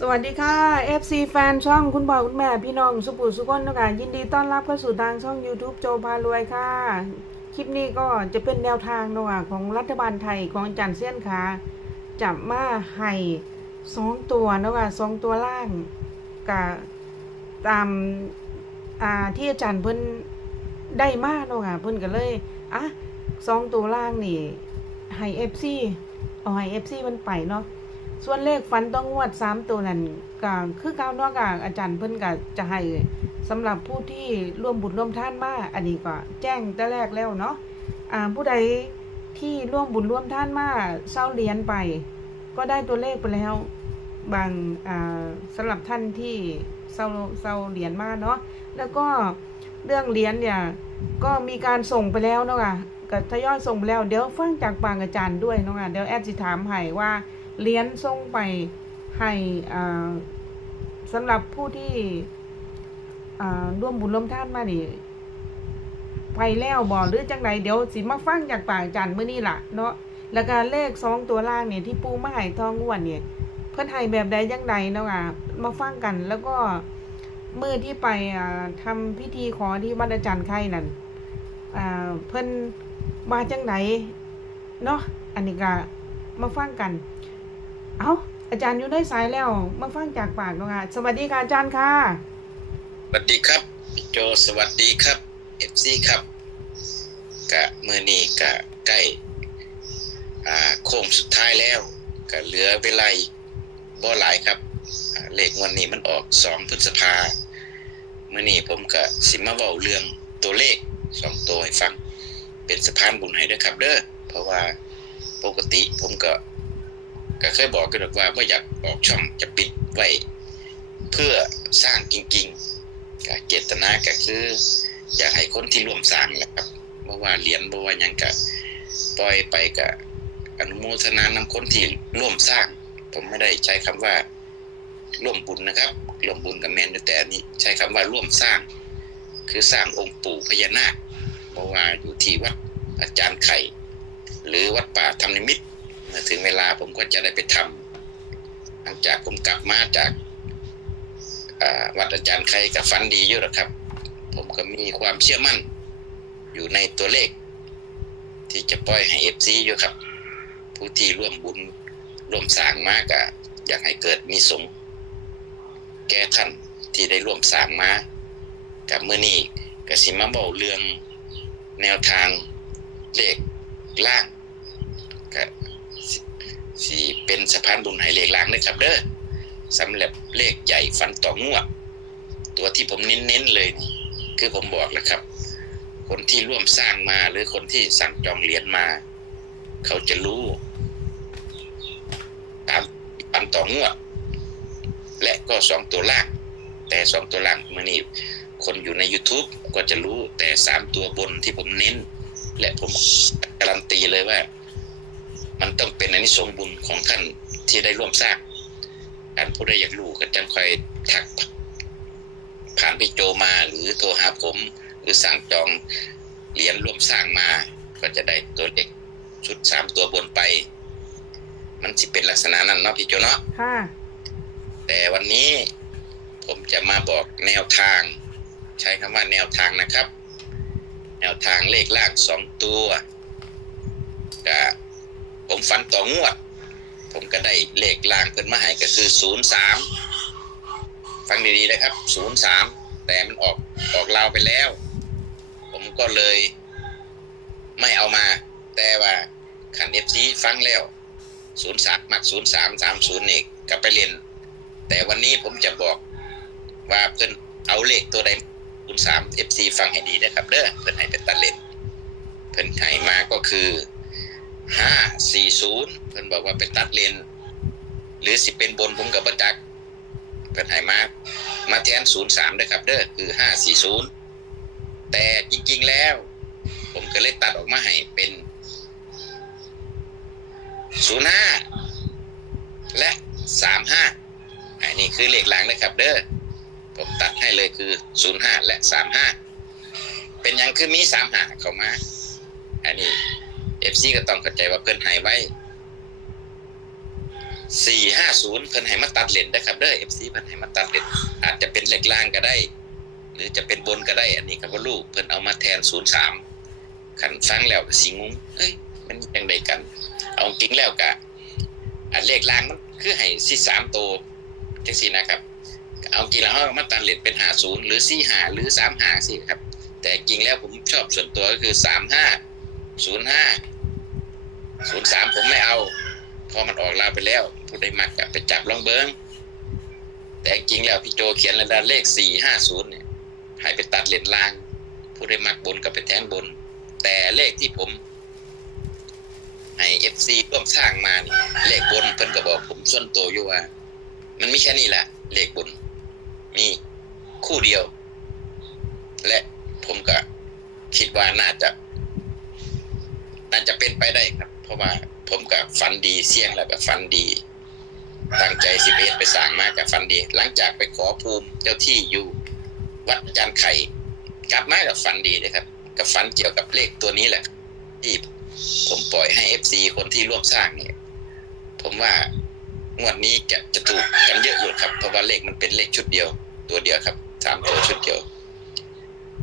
สวัสดีค่ะ FC แฟนช่องคุณพ่อคุณแม่พี่น้องสุปุสุกนนะคะยินดีต้อนรับเข้าสู่ทางช่อง YouTube โจพารวยค่ะ คลิปนี้ก็จะเป็นแนวทางนะคะของรัฐบาลไทยของอาจารย์เสี้ยนขาจับมาให้สองตัวนะคะสองตัวล่างกับตามอ่าที่อาจารย์เพิ่นได้มาเนะค่ะเพิ่นก็เลยอะสองตัวล่างนี่ให้ FC เอาให้ FC มันไปเนาะ ส่วนเลขฟันต้องงวดสามตัวนั่นก็คือก้าวเนอกจากอาจารย์เพิ่นก็จะให้สำหรับผู้ที่ร่วมบุญร่วมท่านมาอันนี้ก็แจ้งแต่แรกแล้วเนาะอ่าผู้ใดที่ร่วมบุญร่วมท่านมาเศร้าเหรียญไป ก็ได้ตัวเลขไปแล้ว บางอ่าสำหรับท่านที่เศร้าเศร้าเหรียญมาเนาะแล้วก็เรื่องเหรียญเนี่ยก็มีการส่งไปแล้วเนาะค่ะก็ทยอยส่งไปแล้วเดี๋ยวฟังจากปากอาจารย์ด้วยเนาะค่ะเดี๋ยวแอดสิถามให้ว่า เหรียญส่งไปให้สำหรับผู้ที่ร่วมบุญร่วมท่านมานี่ไปแล้วบ่หรือจังไดเดี๋ยวสิมาฟังจากปากอาจันเมื่อนี้ล่ะเนาะแล้วก็เลขสองตัวล่างเนี่ยที่ปูมาให้ทองงวดเนี่ย เพิ่อนให้แบบใดจังใดเนาะอะมาฟังกันแล้วก็มือที่ไปอ่าทำพิธีขอที่วัดอาจารย์ไข่นั่นเพิ่อนมาจังไดเนาะอันนี้ก็มาฟังกัน เอาอาจารย์อยู่ในสายแล้ว มาฟังจากปากนาะค่ะสวัสดีค่ะอาจารย์ค่ะ สวัสดีครับพี่โจสวัสดีครับเอฟซีครับกะเมื่อนี้กะใกล้อ่าโค้งสุดท้ายแล้วกะเหลือเวลาอีกบ่หลายครับเลขวันนี้มันออกสองพฤษภาเมื่อนี้ผมกะสิมาเว้าเรื่องตัวเลขสองตัวให้ฟัง เป็นสะพานบุญให้ด้วยครับเด้อเพราะว่าปกติผมก็ ก็เคยบอกกันว่าว่าอยากออกช่องจะปิดไว้เพื่อสร้างจริงๆก็เจตนาก็คือ อยากให้คนที่ร่วมสร้างแหละครับเพราะว่าเหรียญบ่ว่ายังก็ปล่อยไปก็อนุโมทนานำคนที่ร่วมสร้าง ผมไม่ได้ใช้คำว่าร่วมบุญนะครับร่วมบุญกับแมนแต่อันนี้ใช้คำว่าร่วมสร้าง คือสร้างองค์ปู่พญานาคเพราะว่าอยู่ที่วัดอาจารย์ไข่ หรือวัดป่าธรรมนิมิตร ถึงเวลาผมก็จะได้ไปทำหลังจากผมกลับมาจากวัดอาจารย์ใครกับฟันดีอยู่หรอครับ ผมก็มีความเชื่อมั่น อยู่ในตัวเลข ที่จะปล่อยให้เอฟซีอยู่ครับ ผู้ที่ร่วมบุญร่วมสร้างมากอะอยากให้เกิดมีสงแก่ท่านที่ได้ร่วมสร้างมากับเมื่อนี้กสิมาบอกเรื่องแนวทางเลขล่างก็สิ สิเป็นสะพานบุญให้เลขล่างนะครับเด้อสำหรับเลขใหญ่ฝันต่องวด ตัวที่ผมเน้นๆเลยนี่คือผมบอกแล้วครับ คนที่ร่วมสร้างมาหรือคนที่สั่งจองเหรียญมา เขาจะรู้ตามฝันต่องวด และก็สองตัวล่าง แต่สองตัวล่างมันนี่คนอยู่ใน YouTube ก็จะรู้แต่สามตัวบนที่ผมเน้น และผมการันตีเลยว่า มันต้องเป็นอนิสงส์บุญของท่านที่ได้ร่วมสร้างการผู้ใดอยากรู้ก็จังคอยทักผ่านพี่โจมาหรือโทรหาผม หรือสั่งจองเหรียญร่วมสร้างมา ก็จะได้ตัวเด็กชุดสามตัวบนไป มันสิเป็นลักษณะนั้นเนาะพี่โจเนาะค่ะแต่วันนี้ผมจะมาบอกแนวทาง ใช้คำว่าแนวทางนะครับ แนวทางเลขล่างสองตัวกับ ผมฝันต่องวด ผมก็ได้เลขล่างเพิ่นมาให้ก็คือศูนย์สามฟังดีๆเลยครับศูนย์สามแต่มันออกออกลาวไปแล้ว ผมก็เลยไม่เอามา แต่ว่าขันเอฟซีฟังแล้วศูนย์สามมักศูนย์สามสามศูนย์นี่กลับไปเรียนแต่วันนี้ผมจะบอกว่าเพิ่นเอาเลขตัวใดศูนย์สามเอฟซีฟังให้ดีนะครับเด้อเพิ่นให้เป็นตัดเลนเพิ่นให้มาก็คือ ห้าสี่ศูนย์เพิ่นบอกว่าไปตัดเลนหรือสิเป็นบนผมกับบัจักเพิ่นให้มามาแทนศูนย์สามด้วยครับเด้อคือห้าสี่ศูนย์แต่จริง ๆแล้ว ผมก็เลยตัดออกมาให้เป็นศูนย์ห้าและสามห้าอันนี้คือเลขหลังนะครับเด้อผมตัดให้เลยคือศูนย์ห้าและสามห้าเป็นยังคือมีสามหาเข้ามา อันนี้ เอฟซีก็ต้องเข้าใจว่าเพื่อนใหายไว้สี่ห้าศูนย์เพิ่นให้มาตัดเลนได้ครับเด้อเอฟซีเพิ่นให้มาตัดเลนอาจจะเป็นเหล็กล่างก็ได้ หรือจะเป็นบนก็ได้ อันนี้ก็บ่รู้เพิ่นเอามาแทนศูนย์สามขันฟังแล้วก็สิงงเอ้ยมันยังไงกัน เอาจริงแล้วกะอันเลขล่างมันคือให้สี่สามตัวจังสี่นะครับ เอาจริงแล้วเขามาตัดเลนเป็นหาศูนย์หรือสี่หาหรือสามหาสิครับ แต่จริงแล้วผมชอบส่วนตัวก็คือสามห้า ศูนย์ห้าศูนย์สามผมไม่เอา พอมันออกลาไปแล้วผู้ใดมักไปจับลองเบิงแต่จริงแล้วพี่โจเขียนระดับเลขสี่ห้าศูนย์เนี่ยให้ไปตัดเลนล่าง ผู้ใดมักบนก็ไปแทงบน แต่เลขที่ผม ให้เอฟซีร่วมสร้างมานี่เลขบนเพิ่นก็บอกผมส่วนตัวอยู่ว่า มันไม่แค่นี้แหละเลขบน มีคู่เดียว และผมก็คิดว่าน่าจะ น่าจะเป็นไปได้ครับ เพราะว่าผมกับฟันดีเสี่ยงแล้วกับฟันดีตั้งใจสิบเอ็ดไปสร้างมากับฟันดี หลังจากไปขอภูมิเจ้าที่อยู่ วัดจันไข่กลับมากับฟันดีเลยครับ กับฟันเกี่ยวกับเลขตัวนี้แหละที่ผมปล่อยให้เอฟซีคนที่ร่วมสร้างเนี่ย ผมว่างวดนี้จะจะถูกกันเยอะอยู่ครับ เพราะว่าเลขมันเป็นเลขชุดเดียว ตัวเดียวครับสามตัวชุดเดียว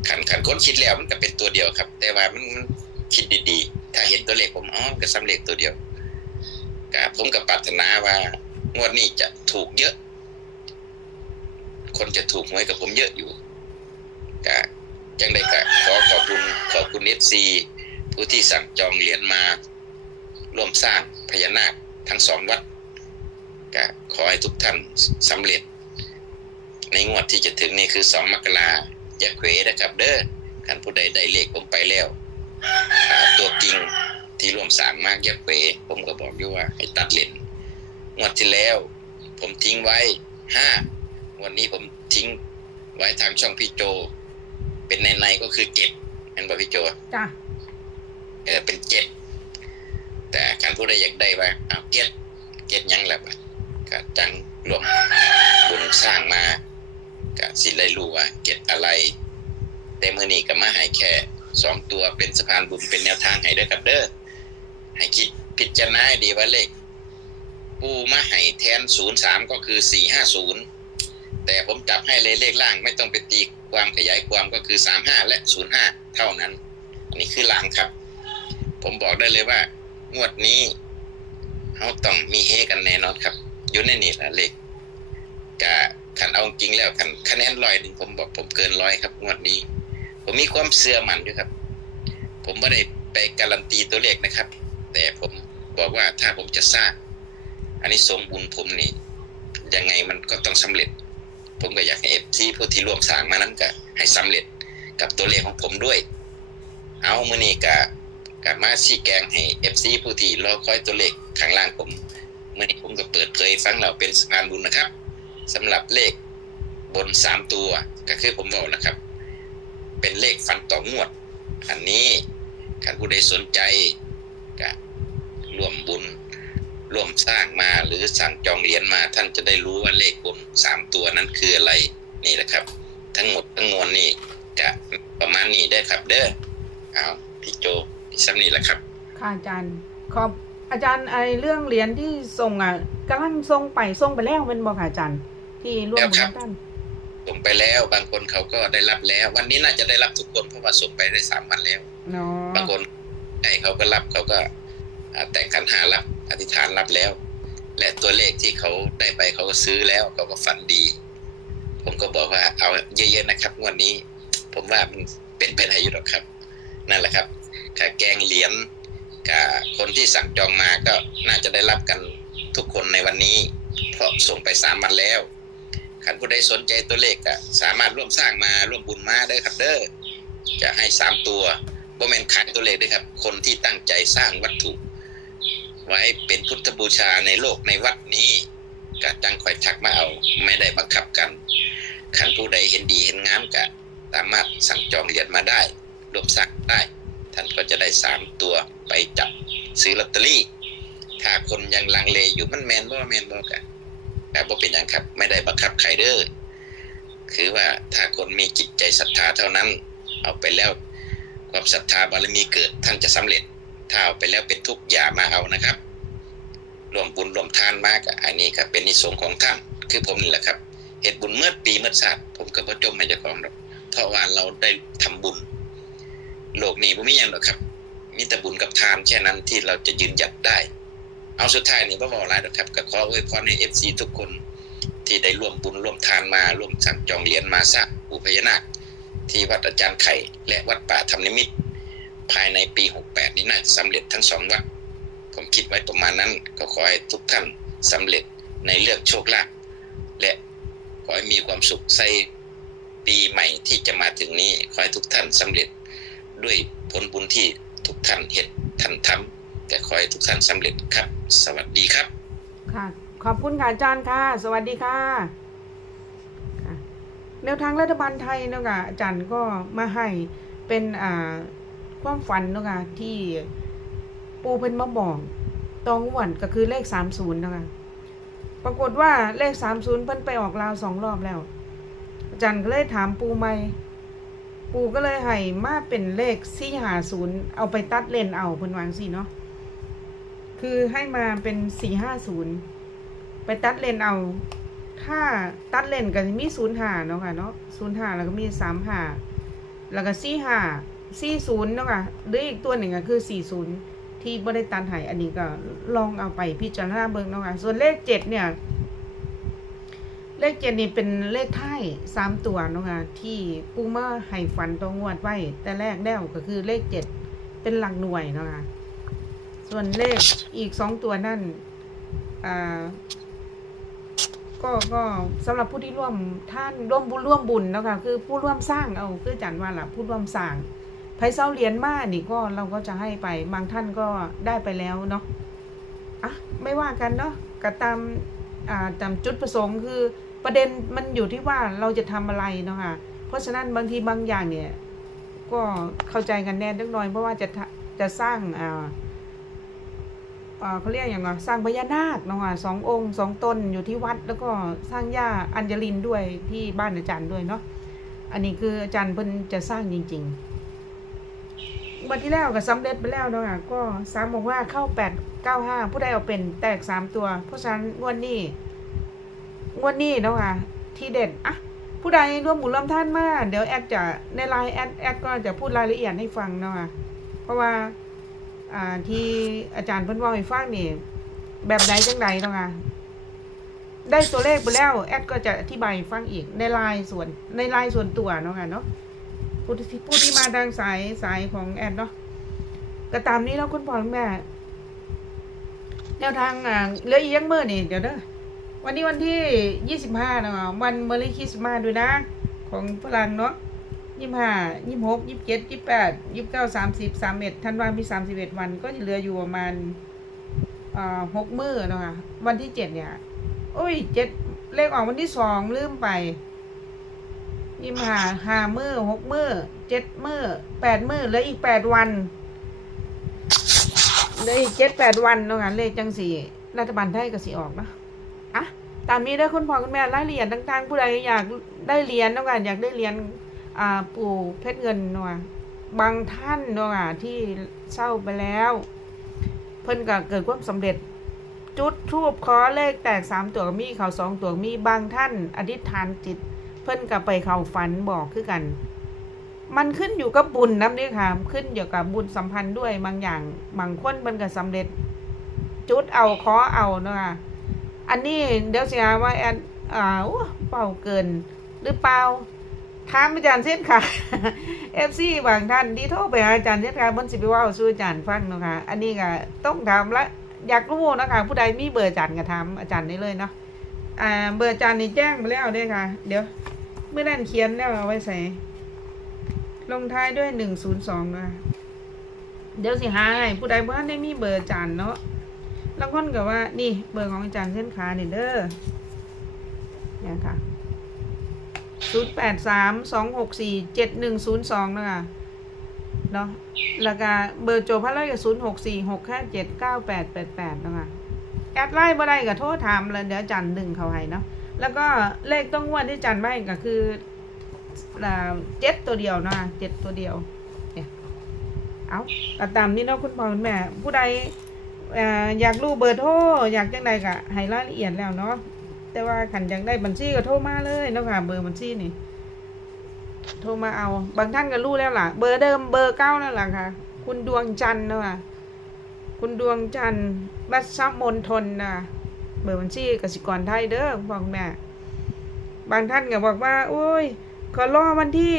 ขันขันค้นคิดแล้วมันก็เป็นตัวเดียวครับ แต่ว่ามัน คิดดีๆ ถ้าเห็นตัวเลขผมอ๋อก็สำเร็จตัวเดียวก็ผมกับปรารถนาว่างวดนี้จะถูกเยอะ คนจะถูกหวยกับผมเยอะอยู่ก็จังได้ก็ขอขอบคุณขอบคุณเอฟซีผู้ที่สั่งจองเหรียญมา ร่วมสร้างพญานาคทั้งสองวัดก็ขอให้ทุกท่านสำเร็จ ในงวดที่จะถึงนี่คือสองมกราอย่าเขวนะครับ เด้อท่านผู้ใดได้เลขผมไปแล้ว ตัวจริงที่ร่วมสร้างมากอย่าเขวผมก็บอกอยู่ว่า ให้ตัดเลนงวดที่แล้ว ผมทิ้งไว้ห้าวันนี้ผมทิ้งไว้ทางช่องพี่โจ เป็นในในๆก็คือเจ็ดนั่นบอกพี่โจจ้ะเออเป็นเจ็ดแต่การผู้ใดอยากได้ว่าอ้าวเจ็ดเจ็ดหยังแหละบัดก็จังรวมบุญสร้างมาก็สิได้รู้ว่าเจ็ดอะไรแต่เมื่อนี้ก็มาให้แค่ สองตัวเป็นสะพานบุญเป็นแนวทางให้ด้อครับเด้อให้คิดพิจารณาดีว่าเลขปูมาให้แทนศูนย์สามก็คือสี่ห้าศูนย์แต่ผมจับให้เลยเลขล่างไม่ต้องไปตีความขยายความก็คือสามห้าและศูนย์ห้าเท่านั้น อันนี้คือล่างครับ ผมบอกได้เลยว่า งวดนี้เขาต้องมีเฮกันแน่นอนครับอยู่ในนี่แหละเลขกะขันเอาจริงแล้วขันคะแนนร้อยหนึ่งผมบอกผมเกินร้อยครับงวดนี้ ผมมีความเสื่อมันด้วยครับ ผมไม่ได้ไปการันตีตัวเลขนะครับ แต่ผมบอกว่าถ้าผมจะสร้าง อันนี้สมบุญผมนี่ยังไงมันก็ต้องสำเร็จ ผมก็อยากให้เอฟซีผู้ที่ร่วมสร้างมานั้นก็ให้สำเร็จกับตัวเลขของผมด้วย เอามือนี้กะกะมาชี้แกงให้เอฟซีผู้ที่รอคอยตัวเลขข้างล่างผมเมื่อนี้ผมก็เปิดเผยฟังเราเป็นสะพานบุญนะครับสำหรับเลขบนสามตัวก็คือผมบอกนะครับ เป็นเลขฟันต่องวด อันนี้การผู้ใดสนใจก็ร่วมบุญร่วมสร้างมาหรือสั่งจองเหรียญมา ท่านจะได้รู้ว่าเลขบนสามตัวนั้นคืออะไรนี่แหละครับ ทั้งหมดทั้งมวลนี่กะประมาณนี้ได้ครับเด้อเอาพี่โจพี่ซ้ำนี่แหละครับ ค่ะอาจารย์ขอบอาจารย์ไอเรื่องเหรียญที่ส่งอะกำลังส่งไปส่งไปแล้วเป็นบอกอาจารย์ ที่ร่วมบุญด้วครับท่าน ส่งไปแล้ว บางคนเขาก็ได้รับแล้ว วันนี้น่าจะได้รับทุกคนเพราะว่าส่งไปได้สามวันแล้วเนาะบางคนไอ้เขาก็รับเขาก็อ่าแต่งขันหารับอธิษฐานรับแล้ว และตัวเลขที่เขาได้ไปเขาก็ซื้อแล้วเขาก็ฝันดี ผมก็บอกว่าเอาเยอะๆนะครับงวดนี้ ผมว่ามันเป็นไปได้อยู่หรอกครับ นั่นแหละครับค่าแกงเหรียญกับคนที่สั่งจองมาก็น่าจะได้รับกันทุกคนในวันนี้ เพราะส่งไปสามวันแล้ว ขันผู้ใดสนใจตัวเลขก็สามารถร่วมสร้างมาร่วมบุญมาได้ครับเด้อจะให้สามตัวบ่แมนขายตัวเลขด้วยครับ คนที่ตั้งใจสร้างวัตถุ ไว้เป็นพุทธบูชาในโลกในวัดนี้ก็จังคอยทักมาเอาไม่ได้บังคับกันขันผู้ใดเห็นดีเห็นงามก็สามารถสั่งจองเหรียญมาได้รวมสั่งได้ ท่านก็จะได้สามตัวไปจับซื้อลอตเตอรี่ ถ้าคนยังลังเลอยู่มันแมนบ่แมนบ่กัน แต่บ่าเป็นอย่างครับ ไม่ได้บังคับใครเด้อคือว่าถ้าคนมีจิตใจศรัทธาเท่านั้น เอาไปแล้วความศรัทธาบารมีเกิดท่านจะสำเร็จ ถ้าเอาไปแล้วเป็นทุกข์อย่ามาเอานะครับรวมบุญรวมทานมากอันนี้ก็เป็นนิสงส์ของท่านคือผมนี่แหละครับเฮ็ดบุญเมื่อปีเมื่อศาสตร์ผมก็บ่จมให้เจ้าของดอกเพราะว่าเราได้ทำบุญ โลกนี้บ่มีหยังหรอกครับมีแต่บุญกับทานแค่นั้นที่เราจะยืนหยัดได้ เอาสุดท้ายนี่บ่บอกหลายดอกครับก็ขออวยพรให้ FC ทุกคนที่ได้ร่วมบุญร่วมทานมาร่วมสั่งจองเหรียญมาสร้างปู่พญานาคที่วัดอาจารย์ไข่และวัดป่าธรรมนิมิตภายในปี 68 นี้น่าจะสำเร็จทั้งสองวัดผมคิดไว้ประมาณนั้น ก็ขอให้ทุกท่านสำเร็จในเรื่องโชคลาภและขอให้มีความสุขใส่ปีใหม่ที่จะมาถึงนี้ ขอให้ทุกท่านสำเร็จด้วยผลบุญที่ทุกท่านเห็นท่านทำ แต่ขอให้ทุกท่านสำเร็จครับ สวัสดีครับ ค่ะ ขอบคุณค่ะอาจารย์ค่ะ สวัสดีค่ะค่ะแนวทางรัฐบาลไทยเนาะค่ะอาจารย์ก็มาให้เป็นอ่าความฝันเนาะค่ะที่ปูเพิ่นมาบอกตองวันก็คือเลขสามศูนย์เนาะคะปรากฏว่าเลขสามศูนย์เพิ่นไปออกลาวสองรอบแล้ว อาจารย์ก็เลยถามปูใหม่ ปูก็เลยให้มาเป็นเลขสี่หาศูนย์เอาไปตัดเลนเอาเพิ่นวาจังสิเนาะ คือให้มาเป็นสี่ห้าศูนย์ไปตัดเลนเอา ถ้าตัดเลนก็จะมีศูนย์หาเนาะค่ะเนาะศูนย์หาแล้วก็มีสามหาแล้วก็สี่หาสี่ศูนย์เนาะค่ะหรืออีกตัวหนึ่งก็คือสี่ศูนย์ที่บริตันหายอันนี้ก็ลองเอาไปพิจารณาเบิ่งเนาะค่ะส่วนเลขเจ็ดเนี่ย เลขเจ็ดนี่เป็นเลขไทยสามตัวเนาะค่ะที่ปูมาให้ฝันตัวงวดไว้ แต่แรกแล้วก็คือเลขเจ็ดเป็นหลักหน่วยเนาะค่ะ ส่วนเลขอีกสองตัวนั่นอ่าก็ก็สำหรับผู้ที่ร่วมท่านร่วมบุญร่วมบุญนะคะคือผู้ร่วมสร้างเอาคือจันว่าล่ะผู้ร่วมสร้างไพเศร้าเหรียญมานี่ก็เราก็จะให้ไปบางท่านก็ได้ไปแล้วเนาะอะไม่ว่ากันเนาะก็ตามอ่าตามจุดประสงค์คือประเด็นมันอยู่ที่ว่าเราจะทำอะไรเนาะค่ะเพราะฉะนั้นบางทีบางอย่างเนี่ย ก็เข้าใจกันแน่นิดหน่อยเพราะว่าจะทะจะสร้างอ่า เขาเรียกอย่างไรสร้างพญานาคเนาะค่ะสององค์สองตนอยู่ที่วัด แล้วก็สร้างย่าอัญญลินด้วยที่บ้านอาจารย์ด้วยเนาะอันนี้คืออาจารย์เพิ่นจะสร้างจริงๆวันที่แล้วก็สำเร็จไปแล้วเนาะก็สามบอกว่าเข้าแปดเก้าห้าผู้ใดเอาเป็นแตกสามตัว เพราะฉะนั้นงวดนี้งวดนี้เนาะค่ะที่เด็ดอะผู้ใดร่วมบุญร่วมท่านมา เดี๋ยวแอดจะในไลน์แอดแอดก็จะพูดรายละเอียดให้ฟังเนาะเพราะว่า อ่าที่อาจารย์เพิ่นว่าให้ฟังนี่แบบใดจังใดเนาะค่ะได้ตัวเลขไปแล้วแอดก็จะอธิบายฟังอีกในลน์ส่วนในลน์ส่วนตัวเนาะค่ะเนาะผู้ที่ผู้ที่มาทางสายสายของแอดเนาะก็ตามนี้แล้วคุณพ่อคุณแม่แนวทางอ่าเหลืออีกยังเมื่อนี่เดี๋ยวเด้อวันนี้วันที่ยี่สิบห้าเนาะวันเมอริคริสต์มาสด้วยนะ ของฝรั่งเนาะ ยี่สิบห้ายี่สิบหกยี่สิบเจ็ดยี่สิบแปดยี่สิบเก้าสามสิบสามเอ็ดธันวามีสามสิบเอ็ดวันก็จะเหลืออยู่ประมาณหกมื้อนะคะวันที่เจ็ดเนี่ยโอ้ยเจ็ดเลขออกวันที่สองลืมไปยี่สิบห้าห้ามื้อหกมื้อเจ็ดมื้อแปดมื้อเหลืออีกแปดวันเหลืออีกเจ็ดแปดวันเนาะคะเลขจังสี่รัฐบาลไทยก็สิออกนะอะตามนี้เด้คุณพ่อคุณแม่รายละเอียดต่างๆ ผู้ใดอยากได้เรียนเนาะค่ะอยากได้เรียน ปู่เพชรเงินเนาะบางท่านเนาะที่เศร้าไปแล้ว เพิ่นก็เกิดความสำเร็จ จุดทูบขอเลขแตกสามตัวมีเขาสองตัวมีบางท่านอธิษฐานจิต เพิ่นก็ไปเข้าฝันบอกคือกัน มันขึ้นอยู่กับบุญนะนี่ค่ะขึ้นอยู่กับบุญสัมพันธ์ด้วยบางอย่างบางคนมันก็สำเร็จ จุดเอาขอเอาเนาะคะอันนี้เดี๋ยวสิหาว่าแอนอ่าอู้เป่าเกินหรือเปล่า ถามอาจารย์เส้นค่ะเอฟซีบางท่านที่โทรไปหาอาจารย์เส้นค่ะมันสิไปเว่าสู่อาจารย์ฟังเนาะค่ะอันนี้ก็ต้องถามละอยากรู้นะคะผู้ใดมีเบอร์อาจารย์ก็ถามอาจารย์ได้เลยเนาะอ่าเบอร์อาจารย์นี่แจ้งไปแล้วด้อค่ะ เดี๋ยวเมื่อนั้นเขียนแล้วเอาไว้ใส่ลงท้ายด้วยหนึ่งศูนย์สองนะเดี๋ยวสิหาให้ผู้ใดบ่ทันได้มีเบอร์อาจารย์เนาะบางคนก็ว่านี่เบอร์ของอาจารย์เส้นขานี่เด้อเนี่ยค่ะ ศูนย์แปดสามสองหกสี่เจ็ดหนึ่งศูนย์สองนะคะเนาะแล้วก็เบอร์โจพันร้อยกับศูนย์หกสี่หกห้าเจ็ดเก้าแปดแปดแปดนะคะแอดไลน์บ่ได้ก็โทรถามเลยเดี๋ยวจันดึงเขาให้เนาะแล้วก็เลขต้องงวดที่จันไว้ก็คือเจ็ดตัวเดียวนะเจ็ดตัวเดียวเนี่ยเอาก็ตามนี้เนาะคุณพ่อคุณแม่ผู้ใดอออยากรู้เบอร์โทรอยากจังใดก็ให้รายละเอียดแล้วเนาะ แต่ว่าขันยากได้บัญชีก็โทรมาเลยเนาะค่ะ เบอร์บัญชีนี่โทรมาเอา บางท่านก็รู้แล้วล่ะ เบอร์เดิมเบอร์เก้านั่นแหละค่ะ คุณดวงจันทร์นะค่ะคุณดวงจันทร์บัตรซับมนทนนะเบอร์บัญชีกสิกรไทยเด้อพ่อคุณแม่บางท่านก็บอกว่า โอ้ยขอรอวันที่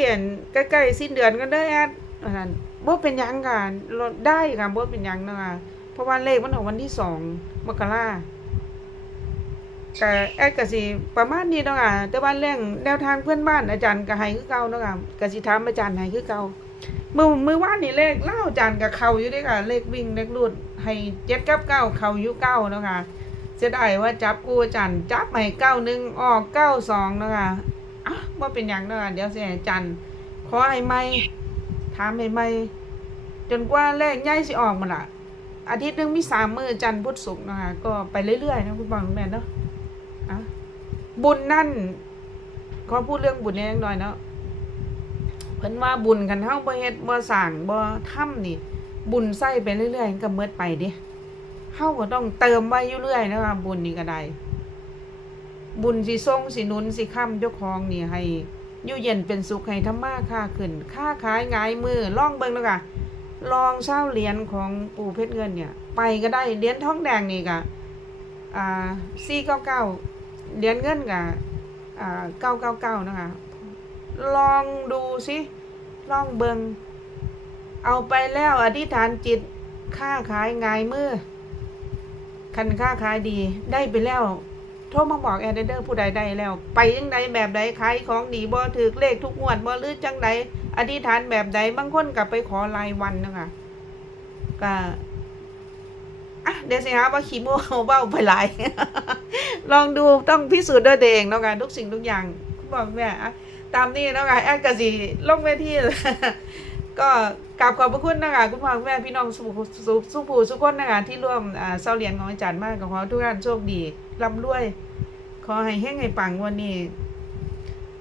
ใกล้ๆสิ้นเดือนก็ได้อแอดนั้นบ่เป็นยังค่ะลดได้ค่ะบ่เป็นยังนะคะเพราะว่าเลขมันออกวันที่สองมกรา ก็แอดก็สิประมาณนี้เนาะค่ะแต่ว่าเรื่องแนวทางเพื่อนบ้านอาจารย์ก็ให้คือเก่าเนาะค่ะก็สิถามอาจารย์ให้คือเก่ามื้อมื้อวานนี่เลขเล่าอาจารย์ก็เขาอยู่ด้อค่ะเลขวิ่งเลขรูดให้7กับเข้าอยู่เก้าเนาะค่ะเสียดายว่าจับกูอาจารย์จับให้เก้าหนึ่งออกเก้าสองเนาะค่ะอะว่าเป็นอย่างนั้นเดี๋ยวเสียจันทร์ขอให้ไม่ถามให้ไม่จนกว่าเลขย่ายสิออกมาละอาทิตย์นึงมีสามมือจันทร์พุธศุกร์นะคะก็ไปเรื่อยๆนะคุณบอลคุณแม่เนาะ บุญนั่นขอพูดเรื่องบุญนิดหน่อยเนาะเพิ่นว่าบุญกันเฮาบ่เฮ็ดบ่สร้างบ่ทำนี่ บุญใส่ไปเรื่อยๆก็เมิดไปดิเฮาก็ต้องเติมไว้อยู่เรื่อยนะคะบุญนี่ก็ได้บุญสิส่งสินุนสิค้ำเจ้าของนี่ให้อยู่เย็นเป็นสุขให้ธรรมาค่าขึ้น ค่าขายงายมือล่องเบิ่งแล้วก็ลองเช่าเหรียญของปู่เพชรเงินเนี่ย ไปก็ได้เหรียญทองแดงนี่ก็อ่า499เหรียญเงินก็อ่า999นะคะ ลองดูสิลองเบิงเอาไปแล้วอธิษฐานจิตค่าขายงายมือคันค่าขายดี ได้ไปแล้ว โทรมาบอกแอดเดอร์ผู้ใดได้แล้ว ไปยังไดแบบใดขายของดีบ่ถือเลขทุกงวดบ่หรือจังใดอธิษฐานแบบใดบางคนก็ไปขอรายวันนะคะก็ เดี๋ยวสิฮะว่าขี้โม้เบ้าไปหลายลองดูต้องพิสูจน์ด้วยตัวเองเนาะค่ะทุกสิ่งทุกอย่างคุณบอกแม่ตามนี้เนาะค่ะแอดก็สิลงเวทีก็กราบขอบพระคุณนะคะคุณพ่อคุณแม่พี่น้องสุภูสุสุภูสุขคนนะคะที่ร่วมอ่าเศร้าเหรียญของอาจารย์มากกับขอทุกท่านโชคดีร่ำรวย ขอให้เฮงให้ปังวันนี้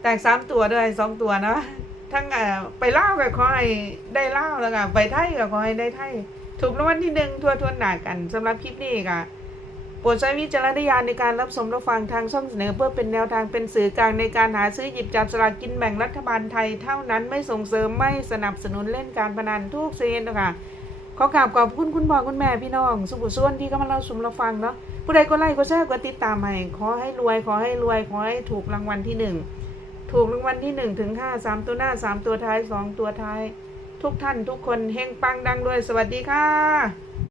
แตกสามตัวด้วยสองตัวนะทั้งอ่าไปเล่าวก็ขอให้ได้เล่าแล้วก็ไปไทยก็ขอให้ได้ไทย ถูกรางวัลที่หนึ่งทั่วทั่วหนากันสำหรับคลิปนี้ค่ะโปรดใช้วิจารณญาณในการรับชมรับฟังทางช่องเสนอเพื่อเป็นแนวทางเป็นสื่อกลางในการหาซื้อหยิบจับสลากกินแบ่งรัฐบาลไทยเท่านั้นไม่ส่งเสริมไม่สนับสนุนเล่นการพนันทุกเซนนะคะขอกราบขอบคุณคุณพ่อคุณแม่พี่น้องสุภุส่วนที่เข้ามาเล่าชมรับฟังเนาะผู้ใดก็ไลค์ก็แชร์ก็ติดตามให้ขอให้รวยขอให้รวยขอให้ถูกรางวัลที่หนึ่งถูกรางวัลที่หนึ่งถึงห้าสามตัวหน้าสามตัวท้ายสองตัวท้าย ทุกท่านทุกคนเฮงปังดังรวยสวัสดีค่ะ